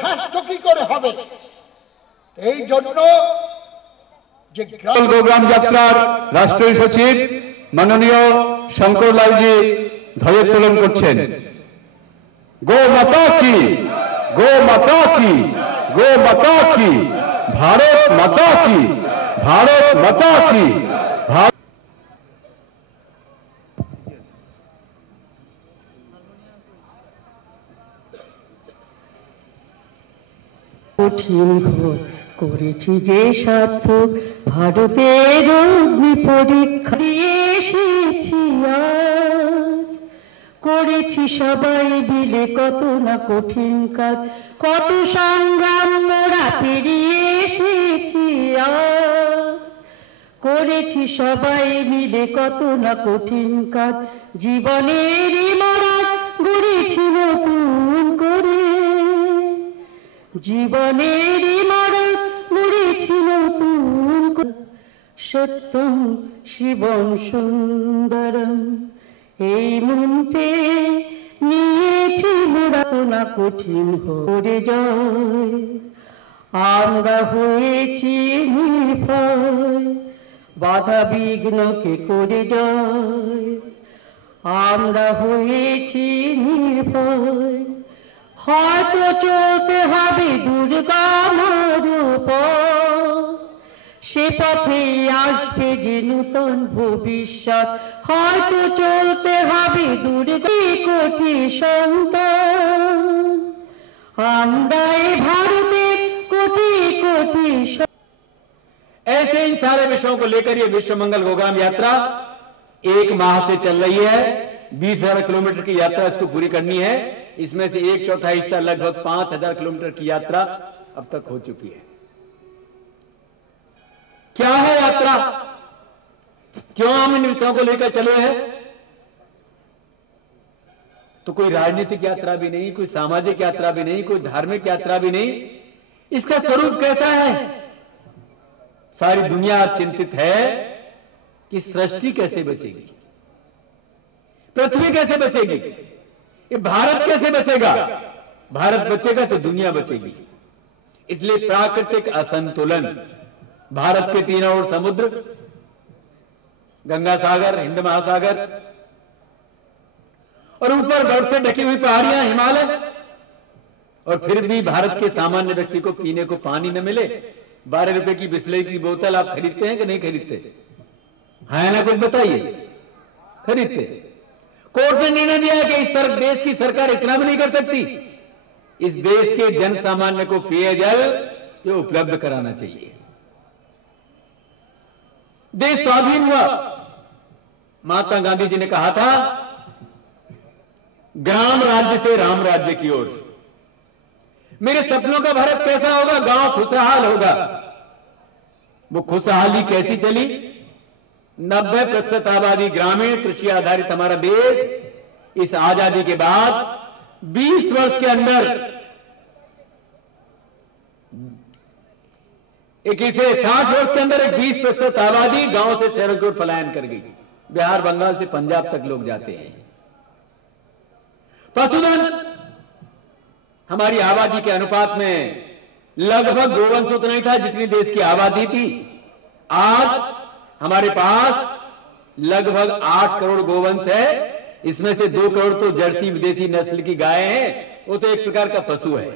স্বাস্থ্য কি করে হবে? এই জন্য যে গোগ্রাম যাত্রার রাষ্ট্রীয় সচিব মাননীয় শঙ্কর লালজি ধ্বজোত্তোলন করছেন। গো মাতা কি, গো মাতা কি, গো মাতা কি, ভারত মাতা কি, ভারত মাতা কি। কঠিন করেছি যে সার্থক ভারতের অগ্নি পরীক্ষা দিয়ে এসেছি আজ। করেছি সবাই মিলে কত না কঠিন কাজ, কত সংগ্রাম মোরা পেরিয়ে এসেছি আজ। করেছি সবাই মিলে কত না কঠিন কাজ, জীবনের ইমারত গড়েছি নতুন করে, জীবনের ইমারত গড়েছি নতুন করে। সত্যম শিবম সুন্দরম এই মন্ত্রে নিয়েছি মোরা না কঠিন হরে জয়। আমরা হয়েছি নির্ভয়, বাধা বিঘ্নকে করে জয়। আমরা হয়েছি নির্ভয়, হয়তো চলতে হবে দুর্গম পথ, সে পথে আসবে যে নূতন ভবিষ্যৎ। হয়তো চলতে হবে দুর্গম কোটি সন্তান, আমরা এই ভারতের কোটি कोटि। ऐसे इन सारे विषयों को लेकर ये विश्व मंगल गोग्राम यात्रा 1 माह से चल रही है। 20,000 किलोमीटर की यात्रा इसको पूरी करनी है। इसमें से 1/4 हिस्सा लगभग 5,000 किलोमीटर की यात्रा अब तक हो चुकी है। क्या है यात्रा, क्यों हम इन विषयों को लेकर चले हैं? तो कोई राजनीतिक यात्रा भी नहीं, कोई सामाजिक यात्रा भी नहीं, कोई धार्मिक यात्रा भी नहीं। इसका स्वरूप कैसा है? सारी दुनिया चिंतित है कि सृष्टि कैसे बचेगी, पृथ्वी कैसे बचेगी, ये भारत कैसे बचेगा। भारत बचेगा तो दुनिया बचेगी। इसलिए प्राकृतिक असंतुलन, भारत के तीनों ओर समुद्र, गंगा सागर, हिंद महासागर और ऊपर बर्फ से ढकी हुई पहाड़ियां, हिमालय, और फिर भी भारत के सामान्य व्यक्ति को पीने को पानी न मिले। 12 रुपए की बिस्लेरी की बोतल आप खरीदते हैं कि नहीं खरीदते? है ना, कुछ बताइए। खरीदते। कोर्ट ने निर्णय दिया कि इस देश की सरकार इतना भी नहीं कर सकती। इस देश के जन सामान्य को पेयजल ये उपलब्ध कराना चाहिए। देश स्वाधीन हुआ, महात्मा गांधी जी ने कहा था ग्राम राज्य से राम राज्य की ओर। मेरे सपनों का भारत कैसा होगा? गांव खुशहाल होगा। वो खुशहाली कैसी चली? 90% आबादी ग्रामीण, कृषि आधारित हमारा देश इस आजादी के बाद 20 वर्ष के अंदर 60 वर्ष के अंदर 20% आबादी गांव से शहरों की ओर पलायन कर गई। बिहार, बंगाल से पंजाब तक लोग जाते हैं। पशुधन हमारी आबादी के अनुपात में लगभग गोवंश उतना ही था जितनी देश की आबादी थी। आज हमारे पास लगभग 8 करोड़ गोवंश है। इसमें से 2 करोड़ तो जर्सी विदेशी नस्ल की गायें हैं, वो तो एक प्रकार का पशु है।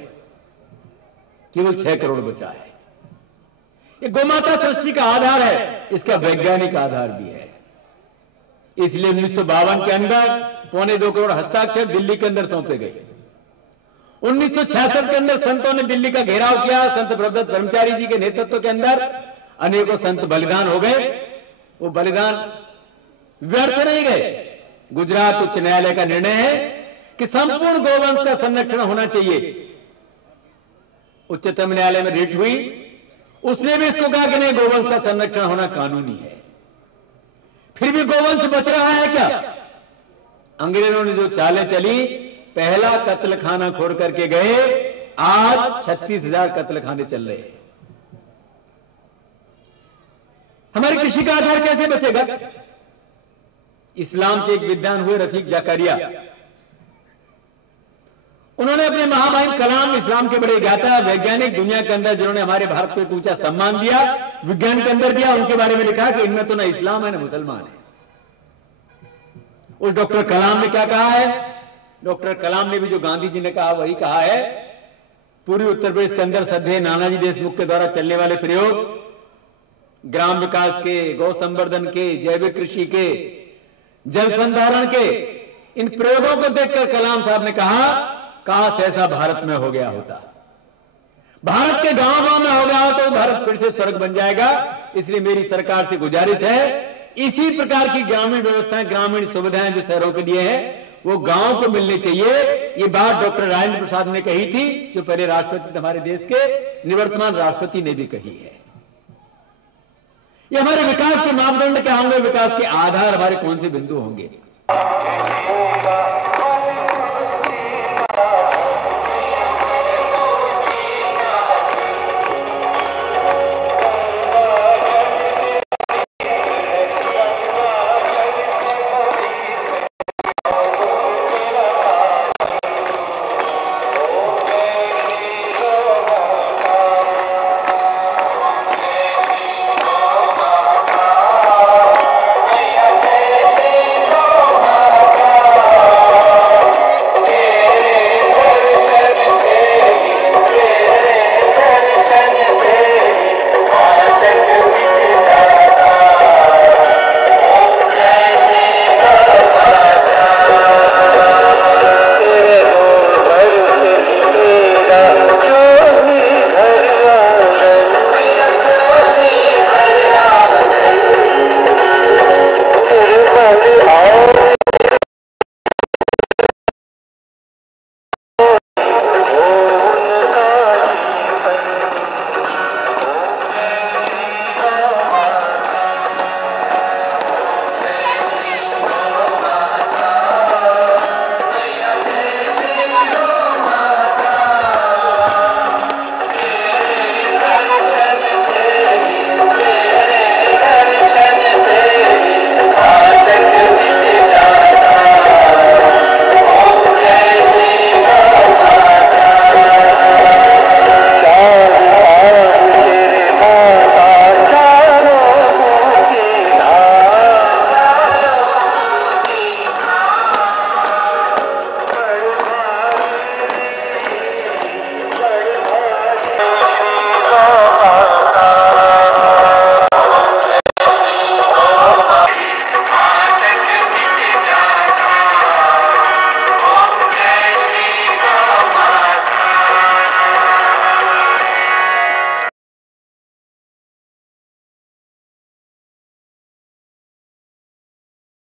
केवल 6 करोड़ बचा है। ये गोमाता सृष्टि का आधार है, इसका वैज्ञानिक आधार भी है। इसलिए 1952 के अंदर 1.25 करोड़ हस्ताक्षर दिल्ली के अंदर सौंपे गए। 1966 के अंदर संतों ने दिल्ली का घेराव किया। संत प्रभुदत्त ब्रह्मचारी जी के नेतृत्व के अंदर अनेकों संत बलिदान हो गए। वो बलिदान व्यर्थ नहीं गए। गुजरात उच्च न्यायालय का निर्णय है कि संपूर्ण गोवंश का संरक्षण होना चाहिए। उच्चतम न्यायालय में रिट हुई, उसने भी इसको कहा कि नहीं, गोवंश का संरक्षण होना कानूनी है। फिर भी गोवंश बच रहा है क्या? अंग्रेजों ने जो चालें चली, पहला कत्ल खाना खोद करके गए, आज 36,000 कत्ल खाने चल रहे हैं। हमारी कृषि का आधार कैसे बचेगा? इस्लाम के एक विद्वान हुए रफीक जकारिया, उन्होंने अपने महामहिम कलाम, इस्लाम के बड़े ज्ञाता वैज्ञानिक, दुनिया के अंदर जिन्होंने हमारे भारत को एक ऊंचा सम्मान दिया, विज्ञान के अंदर दिया, उनके बारे में लिखा कि इनमें तो ना इस्लाम है ना मुसलमान है। उस डॉक्टर कलाम ने क्या कहा है? डॉक्टर कलाम ने भी जो गांधी जी ने कहा वही कहा है। पूर्वी उत्तर प्रदेश के अंदर सदैव नानाजी देशमुख के द्वारा चलने वाले प्रयोग, ग्राम विकास के, गौ संवर्धन के, जैविक कृषि के, जल संधारण के, इन प्रयोगों को देखकर कलाम साहब ने कहा, काश ऐसा भारत में हो गया होता। भारत के गांव गांव में हो गया हो तो भारत फिर से स्वर्ग बन जाएगा। इसलिए मेरी सरकार से गुजारिश है, इसी प्रकार की ग्रामीण व्यवस्थाएं, ग्रामीण सुविधाएं जो शहरों के लिए है, वो गांव को मिलनी चाहिए। ये बात डॉक्टर राजेंद्र प्रसाद ने कही थी, जो पहले राष्ट्रपति हमारे देश के, निवर्तमान राष्ट्रपति ने भी कही है। ये हमारे विकास के मापदंड क्या होंगे, विकास के आधार हमारे कौन से बिंदु होंगे?